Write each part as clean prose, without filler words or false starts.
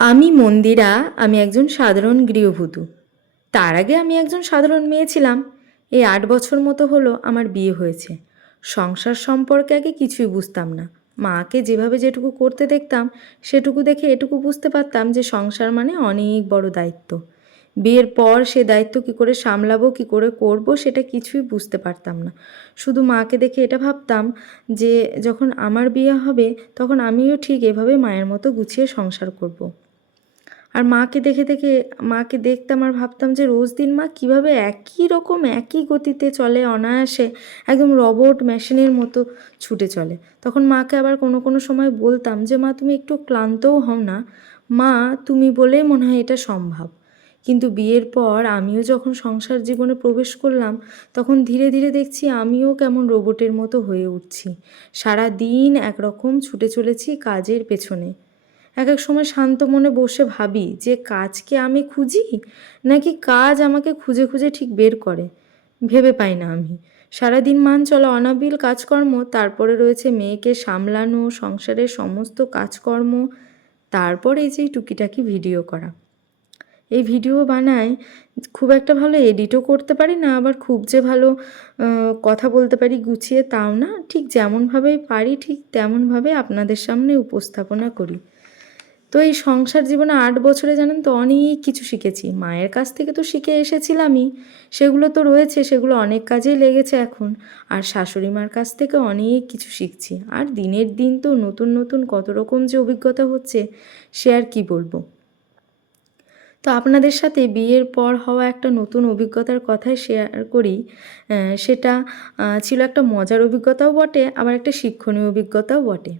আমি মন্দিরা। আমি একজন সাধারণ গৃহবধূ। তার আগে আমি একজন সাধারণ মেয়ে ছিলাম। এই 8 বছর মতো হলো আমার বিয়ে হয়েছে। সংসার সম্পর্কে আগে কিছুই বুঝতাম না। মাকে যেভাবে যেটুকু করতে দেখতাম সেটুকু দেখে এটুকু বুঝতে পারতাম যে সংসার মানে অনেক বড় দায়িত্ব। বিয়ের পর সে দায়িত্ব কী করে সামলাবো, কী করে করব, সেটা কিছুই বুঝতে পারতাম না। শুধু মাকে দেখে এটা ভাবতাম যে যখন আমার বিয়ে হবে তখন আমিও ঠিক এভাবে মায়ের মতো গুছিয়ে সংসার করব। আর মাকে দেখে দেখে মাকে দেখতাম আর ভাবতাম যে রোজ দিন মা কীভাবে একই রকম একই গতিতে চলে, অনায়াসে একদম রোবট মেশিনের মতো ছুটে চলে। তখন মাকে আবার কোনো কোনো সময় বলতাম যে মা তুমি একটু ক্লান্তও হও না, মা তুমি বলেই মনে হয় এটা সম্ভব। কিন্তু বিয়ের পর আমিও যখন সংসার জীবনে প্রবেশ করলাম তখন ধীরে ধীরে দেখছি আমিও কেমন রোবটের মতো হয়ে উঠছি। সারা দিন একরকম ছুটে চলেছি কাজের পেছনে। এক এক সময় শান্ত মনে বসে ভাবি যে কাজকে আমি খুঁজি নাকি কাজ আমাকে খুঁজে খুঁজে ঠিক বের করে। ভেবে পাই না আমি। সারাদিন মান চলা অনাবিল কাজকর্ম, তারপরে রয়েছে মেয়েকে সামলানো, সংসারের সমস্ত কাজকর্ম, তারপর এই যে টুকিটাকি ভিডিও করা। এই ভিডিও বানাই, খুব একটা ভালো এডিটও করতে পারি না, আবার খুব যে ভালো কথা বলতে পারি গুছিয়ে তাও না। ঠিক যেমনভাবে পারি ঠিক তেমনভাবে আপনাদের সামনে উপস্থাপনা করি। তো এই সংসার জীবনে 8 বছরে জানেন তো অনেক কিছু শিখেছি। মায়ের কাছ থেকে তো শিখে এসেছিলামই, সেগুলো তো রয়েছে, সেগুলো অনেক কাজেই লেগেছে এখন। আর শাশুড়ি মার কাছ থেকে অনেক কিছু শিখছি। আর দিনের দিন তো নতুন নতুন কত রকম যে অভিজ্ঞতা হচ্ছে সে আর কি বলবো। তো আপনাদের সাথে বিয়ের পর হওয়া একটা নতুন অভিজ্ঞতার কথাই শেয়ার করি। সেটা ছিল একটা মজার অভিজ্ঞতাও বটে, আবার একটা শিক্ষণীয় অভিজ্ঞতাও বটে।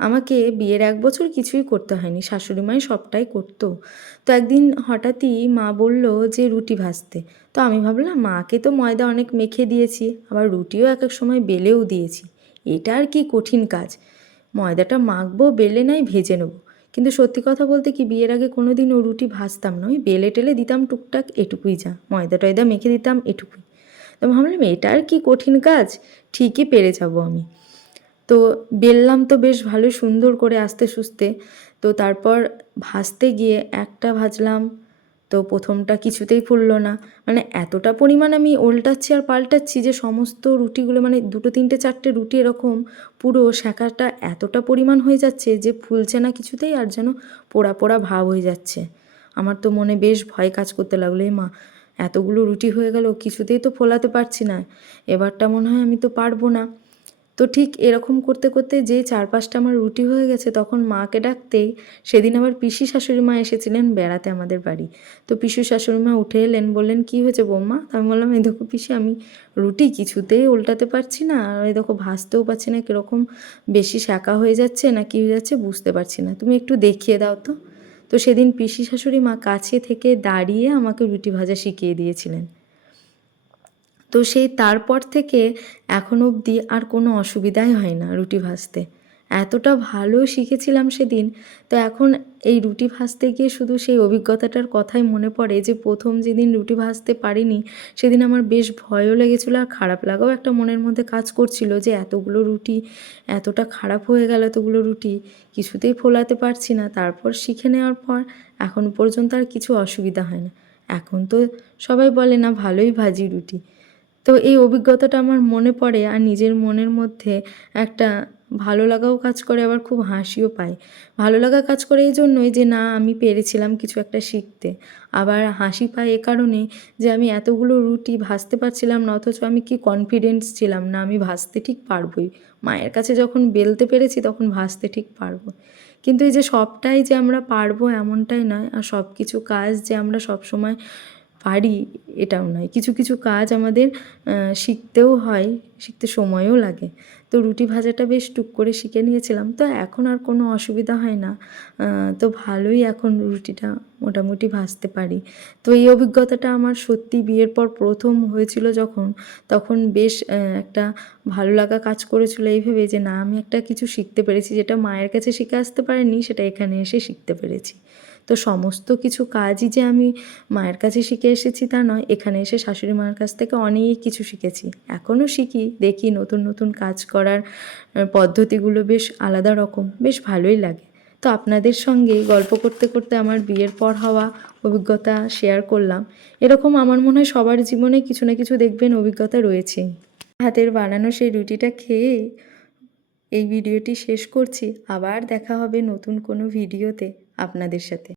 আমাকে বিয়ের 1 বছর কিছুই করতে হয়নি, শাশুড়িমাই সবটাই করতো। তো একদিন হঠাৎই মা বলল যে রুটি ভাজতে। তো আমি ভাবলাম মাকে তো ময়দা অনেক মেখে দিয়েছি, আবার রুটিও এক এক সময় বেলেও দিয়েছি, এটা আর কি কঠিন কাজ। ময়দাটা মাখবো, বেলে নাই ভেজে নেবো। কিন্তু সত্যি কথা বলতে কি, বিয়ের আগে কোনো দিনও রুটি ভাজতাম না, ওই বেলে টেলে দিতাম টুকটাক, এটুকুই যা, ময়দা টয়দা মেখে দিতাম এটুকুই। তো ভাবলাম এটা আর কি কঠিন কাজ, ঠিকই পেরে যাবো আমি। তো বেললাম তো বেশ ভালো সুন্দর করে আস্তে সুস্তে। তো তারপর ভাজতে গিয়ে একটা ভাজলাম, তো প্রথমটা কিছুতেই ফুললো না। মানে এতটা পরিমাণ আমি উল্টাচ্ছি আর পাল্টাচ্ছি যে সমস্ত রুটিগুলো, মানে 2 3টে 4টে রুটি এরকম পুরো সেঁকাটা এতটা পরিমাণ হয়ে যাচ্ছে যে ফুলছে না কিছুতেই, আর যেন পোড়া পোড়া ভাব হয়ে যাচ্ছে। আমার তো মনে বেশ ভয় কাজ করতে লাগলো, এই মা এতগুলো রুটি হয়ে গেল, কিছুতেই তো ফোলাতে পারছি না, এবারটা মনে হয় আমি তো পারবো না। তো ঠিক এরকম করতে করতে যেই 4-5টা আমার রুটি হয়ে গেছে তখন মাকে ডাকতেই, সেদিন আবার পিসি শাশুড়ি মা এসেছিলেন বেড়াতে আমাদের বাড়ি। তো পিসি শাশুড়ি মা উঠে এলেন, বললেন কী হয়েছে বৌমা? তো আমি বললাম এই দেখো পিসি, আমি রুটি কিছুতেই উল্টাতে পারছি না, আর এই দেখো ভাজতেও পারছি না, কীরকম বেশি শাঁকা হয়ে যাচ্ছে না কী হয়ে যাচ্ছে বুঝতে পারছি না, তুমি একটু দেখিয়ে দাও তো। তো সেদিন পিসি শাশুড়ি মা কাছে থেকে দাঁড়িয়ে আমাকে রুটি ভাজা শিখিয়ে দিয়েছিলেন। তো সেই তারপর থেকে এখন অবধি আর কোনো অসুবিধাই হয় না রুটি ভাজতে। এতটা ভালো শিখেছিলাম সেদিন। তো এখন এই রুটি ভাজতে গিয়ে শুধু সেই অভিজ্ঞতাটার কথাই মনে পড়ে যে প্রথম যেদিন রুটি ভাজতে পারিনি সেদিন আমার বেশ ভয়ও লেগেছিলো, আর খারাপ লাগাও একটা মনের মধ্যে কাজ করছিল যে এতগুলো রুটি এতটা খারাপ হয়ে গেল, এতগুলো রুটি কিছুতেই ফোলাতে পারছি না। তারপর শিখে নেওয়ার পর এখন পর্যন্ত আর কিছু অসুবিধা হয় না। এখন তো সবাই বলে না ভালোই ভাজি রুটি। তো এই অভিজ্ঞতাটা আমার মনে পড়ে, আর নিজের মনের মধ্যে একটা ভালো লাগাও কাজ করে, আবার খুব হাসিও পায়। ভালো লাগা কাজ করে এই জন্যই যে না আমি পেরেছিলাম কিছু একটা শিখতে, আবার হাসি পায় এ কারণে যে আমি এতগুলো রুটি ভাজতে পারছিলাম না, অথচ আমি কি কনফিডেন্স ছিলাম না আমি ভাজতে ঠিক পারবই। মায়ের কাছে যখন বেলতে পেরেছি তখন ভাজতে ঠিক পারবো। কিন্তু এই যে সবটাই যে আমরা পারবো এমনটাই নয়, আর সব কিছু কাজ যে আমরা সবসময় পারি এটাও নয়। কিছু কিছু কাজ আমাদের শিখতেও হয়, শিখতে সময়ও লাগে। তো রুটি ভাজাটা বেশ টুক করে শিখে নিয়েছিলাম, তো এখন আর কোনো অসুবিধা হয় না। তো ভালোই এখন রুটিটা মোটামুটি ভাজতে পারি। তো এই অভিজ্ঞতাটা আমার সত্যি বিয়ের পর প্রথম হয়েছিল যখন, তখন বেশ একটা ভালো লাগা কাজ করেছিল এই ভেবে যে না আমি একটা কিছু শিখতে পেরেছি, যেটা মায়ের কাছে শিখে আসতে পারিনি সেটা এখানে এসে শিখতে পেরেছি। তো সমস্ত কিছু কাজই যে আমি মায়ের কাছে শিখে এসেছি তা নয়, এখানে এসে শাশুড়ি মায়ের কাছ থেকে অনেক কিছু শিখেছি, এখনও শিখি, দেখি নতুন নতুন কাজ করার পদ্ধতিগুলো বেশ আলাদা রকম, বেশ ভালোই লাগে। তো আপনাদের সঙ্গে গল্প করতে করতে আমার বিয়ের পর হওয়া অভিজ্ঞতা শেয়ার করলাম। এরকম আমার মনে হয় সবার জীবনে কিছু না কিছু দেখবেন অভিজ্ঞতা রয়েছে। হাতের বানানো সেই রুটিটা খেয়ে এই ভিডিওটি শেষ করছি। আবার দেখা হবে নতুন কোনো ভিডিওতে আপনাদের সাথে।